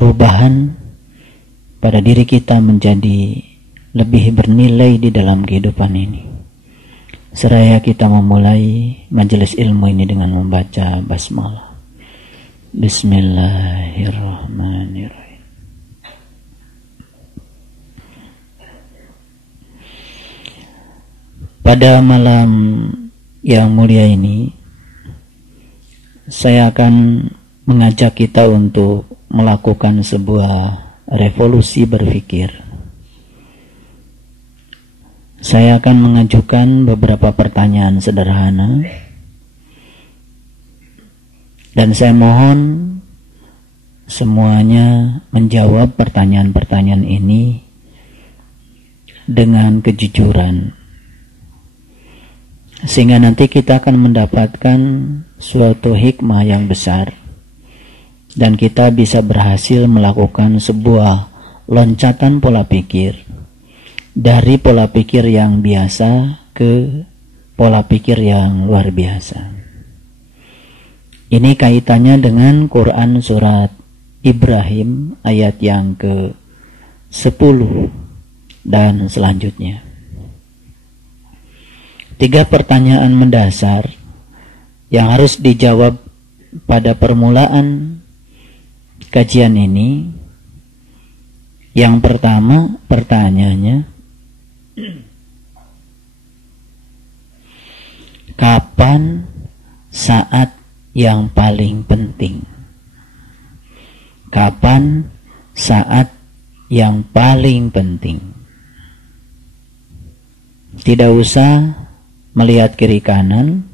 perubahan pada diri kita menjadi lebih bernilai di dalam kehidupan ini. Seraya kita memulai majelis ilmu ini dengan membaca basmalah. Bismillahirrahmanirrahim. Pada malam yang mulia ini, saya akan mengajak kita untuk melakukan sebuah revolusi berpikir. Saya akan mengajukan beberapa pertanyaan sederhana, dan saya mohon semuanya menjawab pertanyaan-pertanyaan ini dengan kejujuran, sehingga nanti kita akan mendapatkan suatu hikmah yang besar, dan kita bisa berhasil melakukan sebuah loncatan pola pikir dari pola pikir yang biasa ke pola pikir yang luar biasa. Ini kaitannya dengan Quran surat Ibrahim ayat yang ke-10 dan selanjutnya. 3 pertanyaan mendasar yang harus dijawab pada permulaan kajian ini. Yang pertama, pertanyaannya, kapan saat yang paling penting? Kapan saat yang paling penting? Tidak usah melihat kiri kanan,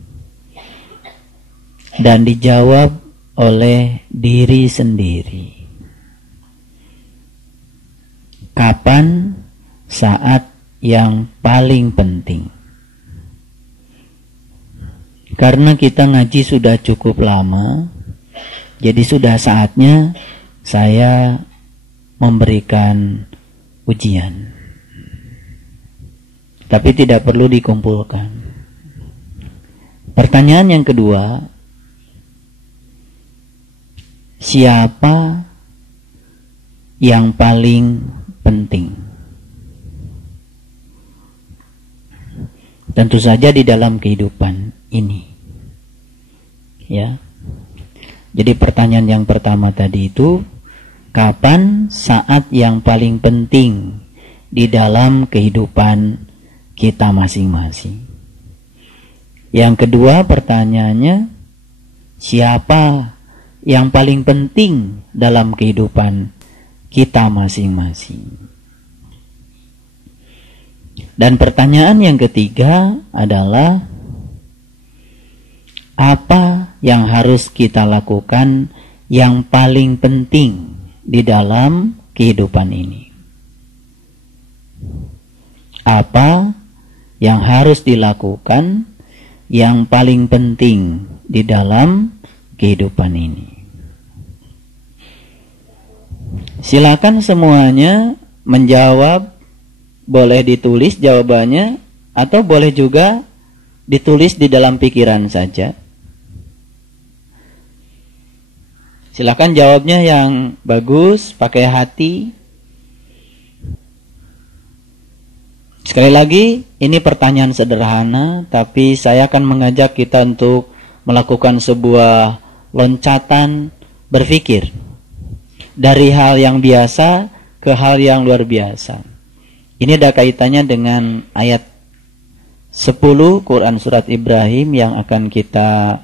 dan dijawab oleh diri sendiri. Kapan saat yang paling penting? Karena kita ngaji sudah cukup lama, jadi sudah saatnya saya memberikan ujian. Tapi tidak perlu dikumpulkan. Pertanyaan yang kedua, siapa yang paling penting? Tentu saja di dalam kehidupan ini, ya. Jadi pertanyaan yang pertama tadi itu, kapan saat yang paling penting di dalam kehidupan kita masing-masing? Yang kedua pertanyaannya, siapa yang paling penting dalam kehidupan kita masing-masing? Dan pertanyaan yang ketiga adalah, apa yang harus kita lakukan yang paling penting di dalam kehidupan ini? Apa yang harus dilakukan yang paling penting di dalam kehidupan ini? Silakan semuanya menjawab. Boleh ditulis jawabannya, atau boleh juga ditulis di dalam pikiran saja. Silakan jawabnya yang bagus, pakai hati. Sekali lagi, ini pertanyaan sederhana, tapi saya akan mengajak kita untuk melakukan sebuah loncatan berpikir dari hal yang biasa ke hal yang luar biasa. Ini ada kaitannya dengan ayat 10 Quran surat Ibrahim yang akan kita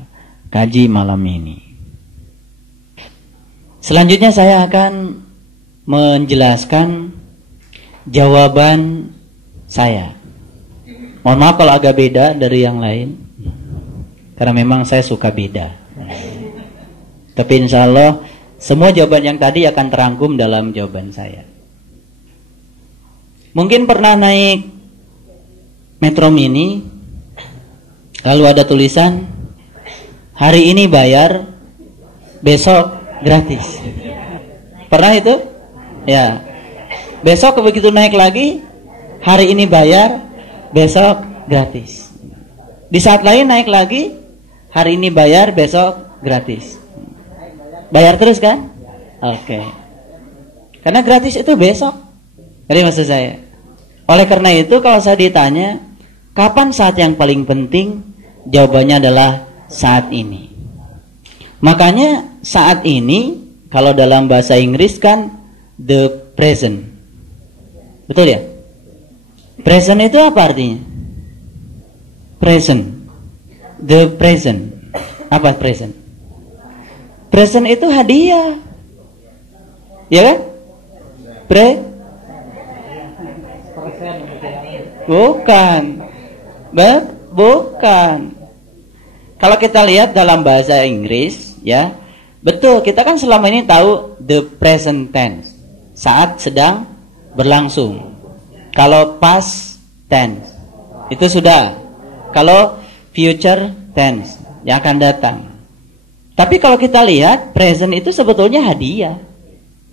kaji malam ini. Selanjutnya saya akan menjelaskan jawaban saya. Mohon maaf kalau agak beda dari yang lain, karena memang saya suka beda. Tapi insya Allah semua jawaban yang tadi akan terangkum dalam jawaban saya. Mungkin pernah naik Metro Mini, lalu ada tulisan, hari ini bayar, besok gratis. Pernah itu? Ya. Besok begitu naik lagi, hari ini bayar, besok gratis. Di saat lain naik lagi, hari ini bayar, besok gratis. Bayar terus kan? Oke. Karena gratis itu besok. Jadi maksud saya. Oleh karena itu kalau saya ditanya, kapan saat yang paling penting? Jawabannya adalah saat ini. Makanya saat ini, kalau dalam bahasa Inggris kan the present. Betul ya? Present itu apa artinya? Present. The present. Apa present? Present itu hadiah. Ya kan? Bukan. Bukan. Kalau kita lihat dalam bahasa Inggris, ya, betul, kita kan selama ini tahu the present tense, saat sedang berlangsung. Kalau past tense, itu sudah. Kalau future tense, yang akan datang. Tapi kalau kita lihat, present itu sebetulnya hadiah.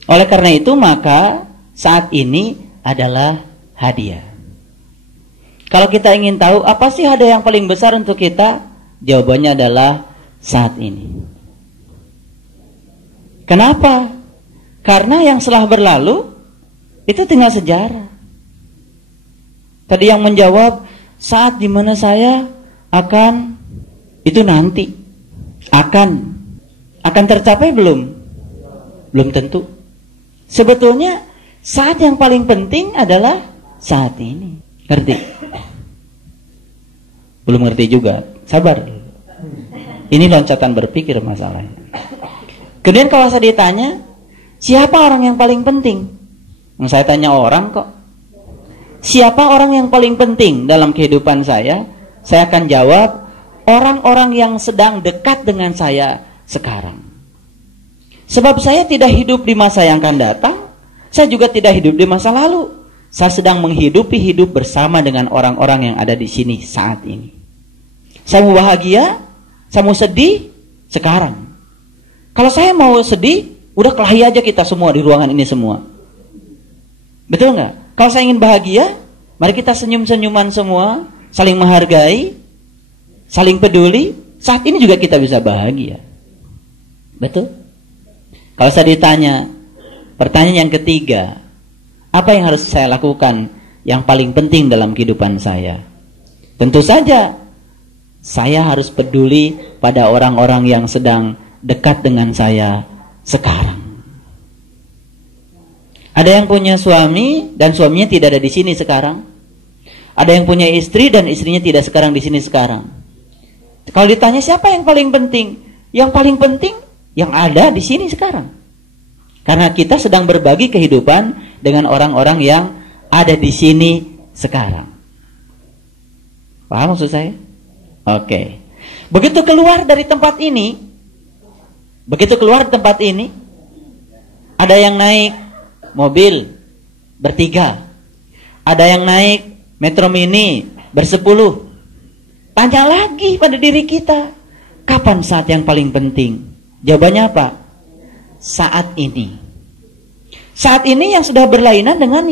Oleh karena itu, maka saat ini adalah hadiah. Kalau kita ingin tahu apa sih hadiah yang paling besar untuk kita, jawabannya adalah saat ini. Kenapa? Karena yang setelah berlalu itu tinggal sejarah. Tadi yang menjawab saat dimana saya akan, itu nanti akan tercapai belum tentu. Sebetulnya saat yang paling penting adalah saat ini. Ngerti? Belum ngerti juga. Sabar. Ini loncatan berpikir masalahnya. Kemudian kalau saya ditanya, siapa orang yang paling penting? Saya tanya orang kok. Siapa orang yang paling penting dalam kehidupan saya? Saya akan jawab, orang-orang yang sedang dekat dengan saya sekarang. Sebab saya tidak hidup di masa yang akan datang, saya juga tidak hidup di masa lalu. Saya sedang menghidupi hidup bersama dengan orang-orang yang ada di sini saat ini. Saya mau bahagia, saya mau sedih sekarang. Kalau saya mau sedih, udah kelahi aja kita semua di ruangan ini semua. Betul nggak? Kalau saya ingin bahagia, mari kita senyum-senyuman semua, saling menghargai, saling peduli. Saat ini juga kita bisa bahagia. Betul? Kalau saya ditanya, pertanyaan yang ketiga, apa yang harus saya lakukan yang paling penting dalam kehidupan saya? Tentu saja, saya harus peduli pada orang-orang yang sedang dekat dengan saya sekarang. Ada yang punya suami dan suaminya tidak ada di sini sekarang. Ada yang punya istri dan istrinya tidak sekarang di sini sekarang. Kalau ditanya siapa yang paling penting? Yang paling penting yang ada di sini sekarang. Karena kita sedang berbagi kehidupan dengan orang-orang yang ada di sini sekarang. Paham maksud saya? Oke. Begitu keluar dari tempat ini, ada yang naik mobil bertiga, ada yang naik Metro Mini bersepuluh. Tanya lagi pada diri kita, kapan saat yang paling penting? Jawabannya apa? Saat ini. Saat ini yang sudah berlainan dengan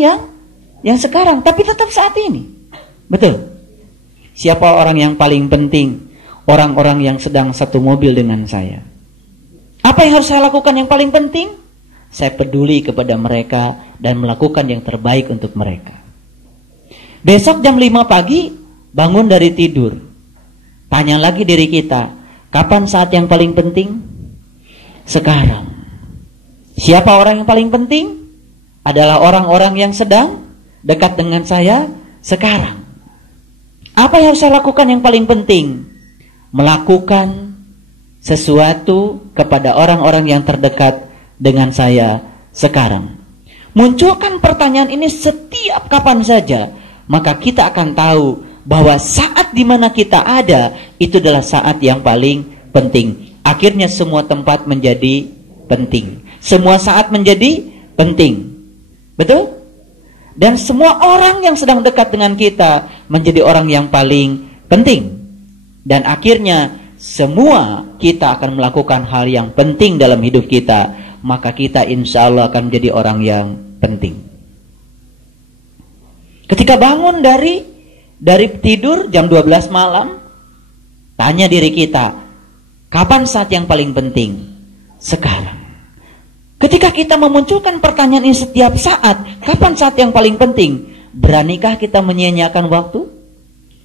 yang sekarang, tapi tetap saat ini. Betul. Siapa orang yang paling penting? Orang-orang yang sedang satu mobil dengan saya. Apa yang harus saya lakukan yang paling penting? Saya peduli kepada mereka dan melakukan yang terbaik untuk mereka. Besok jam 5 pagi bangun dari tidur. Tanya lagi diri kita, kapan saat yang paling penting? Sekarang. Siapa orang yang paling penting? Adalah orang-orang yang sedang dekat dengan saya sekarang. Apa yang harus saya lakukan yang paling penting? Melakukan sesuatu kepada orang-orang yang terdekat dengan saya sekarang. Munculkan pertanyaan ini setiap kapan saja, maka kita akan tahu bahwa saat di mana kita ada itu adalah saat yang paling penting. Akhirnya semua tempat menjadi penting. Semua saat menjadi penting. Betul? Dan semua orang yang sedang dekat dengan kita menjadi orang yang paling penting. Dan akhirnya semua kita akan melakukan hal yang penting dalam hidup kita. Maka kita insya Allah akan menjadi orang yang penting. Ketika bangun dari tidur jam 12 malam, tanya diri kita, kapan saat yang paling penting? Sekarang. Ketika kita memunculkan pertanyaan ini setiap saat, kapan saat yang paling penting? Beranikah kita menyia-nyiakan waktu?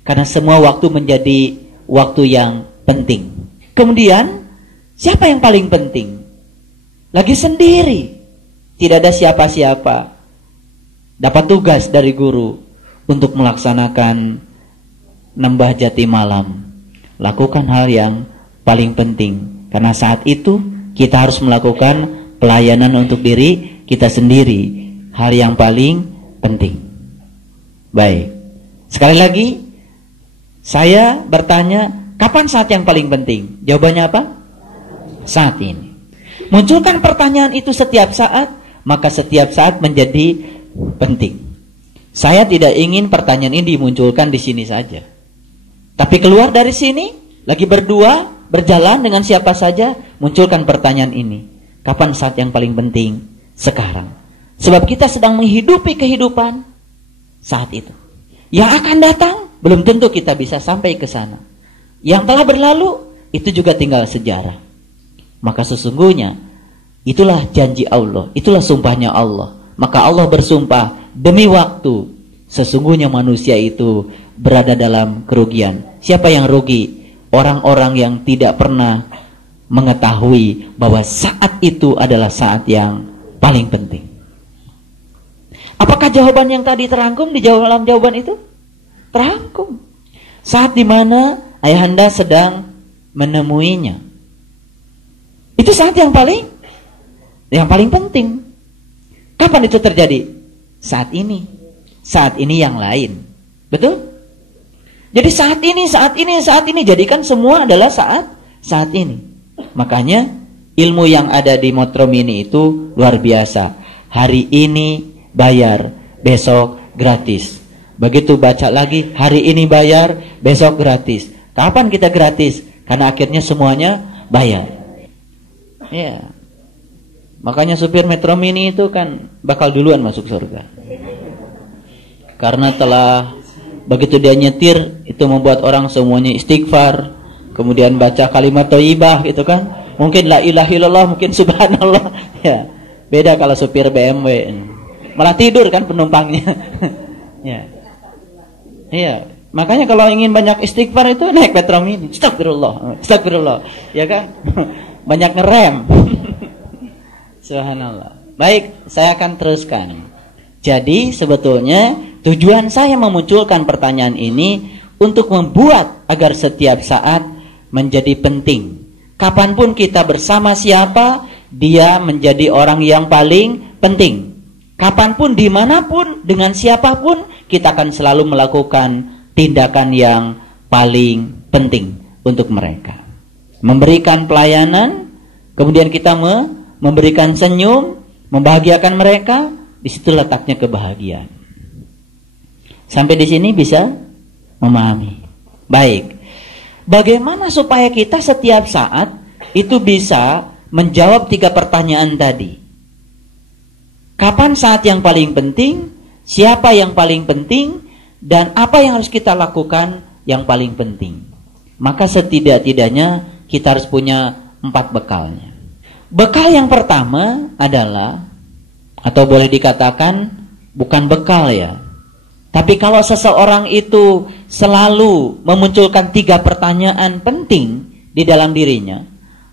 Karena semua waktu menjadi waktu yang penting. Kemudian, siapa yang paling penting? Lagi sendiri. Tidak ada siapa-siapa. Dapat tugas dari guru untuk melaksanakan nembah jati malam. Lakukan hal yang paling penting. Karena saat itu kita harus melakukan pelayanan untuk diri kita sendiri. Hal yang paling penting. Baik. Sekali lagi, saya bertanya, kapan saat yang paling penting? Jawabannya apa? Saat ini. Munculkan pertanyaan itu setiap saat, maka setiap saat menjadi penting. Saya tidak ingin pertanyaan ini dimunculkan di sini saja. Tapi keluar dari sini, lagi berdua, berjalan dengan siapa saja, munculkan pertanyaan ini. Kapan saat yang paling penting? Sekarang. Sebab kita sedang menghidupi kehidupan saat itu. Yang akan datang, belum tentu kita bisa sampai ke sana. Yang telah berlalu, itu juga tinggal sejarah. Maka sesungguhnya, itulah janji Allah, itulah sumpahnya Allah. Maka Allah bersumpah, demi waktu, sesungguhnya manusia itu berada dalam kerugian. Siapa yang rugi? Orang-orang yang tidak pernah mengetahui bahwa saat itu adalah saat yang paling penting. Apakah jawaban yang tadi terangkum di dalam jawaban itu? Terangkum. Saat dimana ayahanda sedang menemuinya. Itu saat yang paling penting. Kapan itu terjadi? Saat ini. Saat ini yang lain. Betul? Jadi saat ini. Jadikan semua adalah saat ini. Makanya ilmu yang ada di Metro Mini itu luar biasa. Hari ini bayar, besok gratis. Begitu baca lagi, hari ini bayar, besok gratis. Kapan kita gratis? Karena akhirnya semuanya bayar. Ya. Makanya supir Metro Mini itu kan bakal duluan masuk surga. Karena telah begitu dia nyetir, itu membuat orang semuanya istighfar. Kemudian baca kalimat thayyibah gitu kan. Mungkin la ilaha illallah, mungkin subhanallah. Ya. Beda kalau supir BMW. Malah tidur kan penumpangnya. Ya. Iya. Makanya kalau ingin banyak istighfar itu naik Metro Mini. Astagfirullah. Ya kan? Banyak ngerem. Subhanallah. Baik, saya akan teruskan. Jadi sebetulnya tujuan saya memunculkan pertanyaan ini untuk membuat agar setiap saat menjadi penting. Kapanpun kita bersama siapa, dia menjadi orang yang paling penting. Kapanpun, dimanapun, dengan siapapun, kita akan selalu melakukan tindakan yang paling penting untuk mereka. Memberikan pelayanan, kemudian kita memberikan senyum, membahagiakan mereka, di situ letaknya kebahagiaan. Sampai di sini bisa memahami. Baik. Bagaimana supaya kita setiap saat itu bisa menjawab 3 pertanyaan tadi? Kapan saat yang paling penting? Siapa yang paling penting? Dan apa yang harus kita lakukan yang paling penting? Maka setidak-tidaknya kita harus punya 4 bekalnya. Bekal yang pertama adalah, atau boleh dikatakan bukan bekal ya, tapi kalau seseorang itu selalu memunculkan 3 pertanyaan penting di dalam dirinya,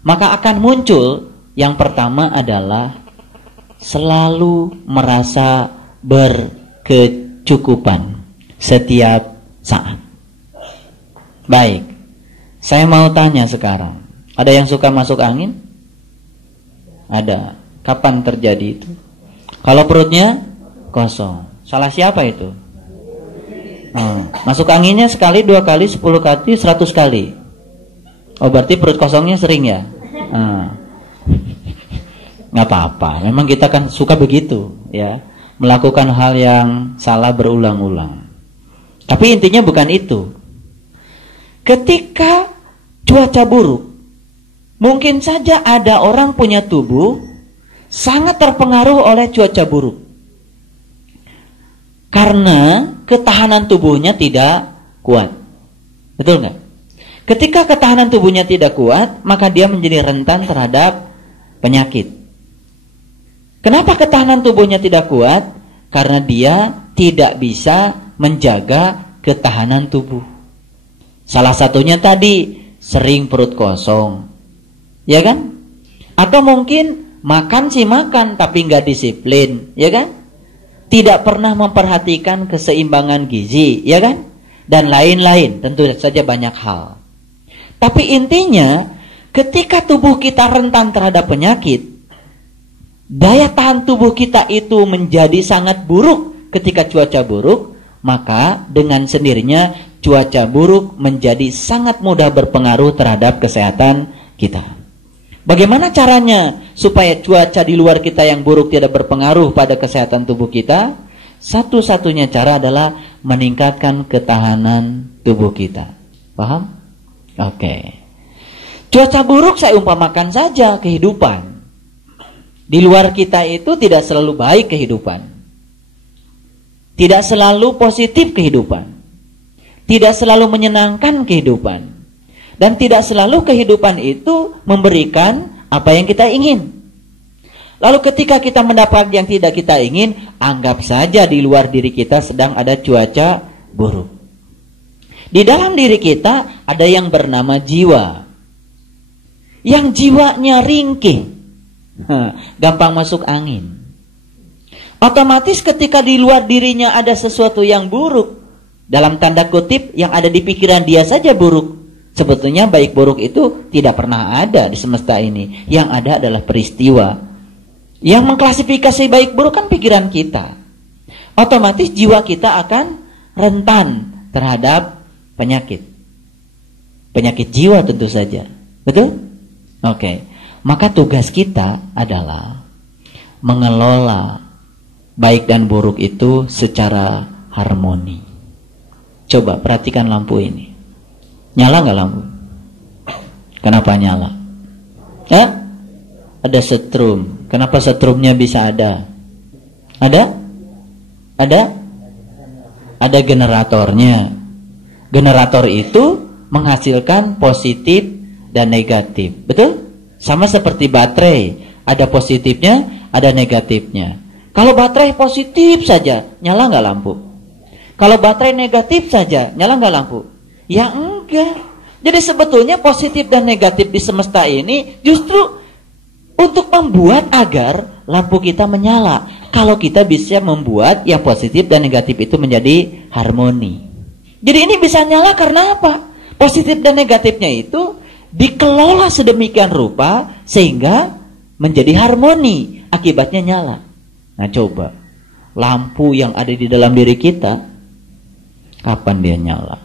maka akan muncul yang pertama adalah selalu merasa berkecukupan setiap saat. Baik, saya mau tanya sekarang, ada yang suka masuk angin? Ada. Kapan terjadi itu? Kalau perutnya kosong, salah siapa itu? Masuk anginnya sekali, 2 kali, 10 kali, 100 kali. Oh, berarti perut kosongnya sering ya? Nggak apa-apa, memang kita kan suka begitu ya, melakukan hal yang salah berulang-ulang. Tapi intinya bukan itu. Ketika cuaca buruk, mungkin saja ada orang punya tubuh sangat terpengaruh oleh cuaca buruk. Karena ketahanan tubuhnya tidak kuat. Betul nggak? Ketika ketahanan tubuhnya tidak kuat, maka dia menjadi rentan terhadap penyakit. Kenapa ketahanan tubuhnya tidak kuat? Karena dia tidak bisa menjaga ketahanan tubuh. Salah satunya tadi, sering perut kosong. Ya kan? Atau mungkin makan sih makan, tapi nggak disiplin. Ya kan? Tidak pernah memperhatikan keseimbangan gizi. Ya kan? Dan lain-lain, tentu saja banyak hal. Tapi intinya, ketika tubuh kita rentan terhadap penyakit, daya tahan tubuh kita itu menjadi sangat buruk ketika cuaca buruk, maka dengan sendirinya cuaca buruk menjadi sangat mudah berpengaruh terhadap kesehatan kita. Bagaimana caranya supaya cuaca di luar kita yang buruk tidak berpengaruh pada kesehatan tubuh kita? Satu-satunya cara adalah meningkatkan ketahanan tubuh kita. Paham? Oke. Cuaca buruk saya umpamakan saja kehidupan. Di luar kita itu tidak selalu baik kehidupan. Tidak selalu positif kehidupan. Tidak selalu menyenangkan kehidupan. Dan tidak selalu kehidupan itu memberikan apa yang kita ingin. Lalu ketika kita mendapat yang tidak kita ingin, anggap saja di luar diri kita sedang ada cuaca buruk. Di dalam diri kita ada yang bernama jiwa. Yang jiwanya ringkih, gampang masuk angin. Otomatis ketika di luar dirinya ada sesuatu yang buruk, dalam tanda kutip yang ada di pikiran dia saja buruk. Sebetulnya baik buruk itu tidak pernah ada di semesta ini. Yang ada adalah peristiwa. Yang mengklasifikasi baik buruk kan pikiran kita. Otomatis jiwa kita akan rentan terhadap penyakit. Penyakit jiwa tentu saja. Betul? Oke. Maka tugas kita adalah mengelola baik dan buruk itu secara harmoni. Coba perhatikan lampu ini. Nyala nggak lampu? Kenapa nyala? Ada setrum. Kenapa setrumnya bisa ada? Ada? Ada generatornya. Generator itu menghasilkan positif dan negatif. Betul? Sama seperti baterai. Ada positifnya, ada negatifnya. Kalau baterai positif saja, nyala nggak lampu? Kalau baterai negatif saja, nyala nggak lampu? Ya enggak. Jadi sebetulnya positif dan negatif di semesta ini justru untuk membuat agar lampu kita menyala. Kalau kita bisa membuat yang positif dan negatif itu menjadi harmoni. Jadi ini bisa nyala karena apa? Positif dan negatifnya itu dikelola sedemikian rupa sehingga menjadi harmoni. Akibatnya nyala. Nah coba, lampu yang ada di dalam diri kita, kapan dia nyala?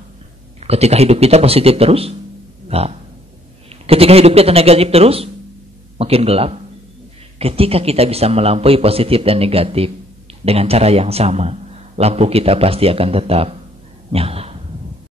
Ketika hidup kita positif terus? Enggak. Ketika hidup kita negatif terus? Makin gelap. Ketika kita bisa melampaui positif dan negatif dengan cara yang sama, lampu kita pasti akan tetap nyala.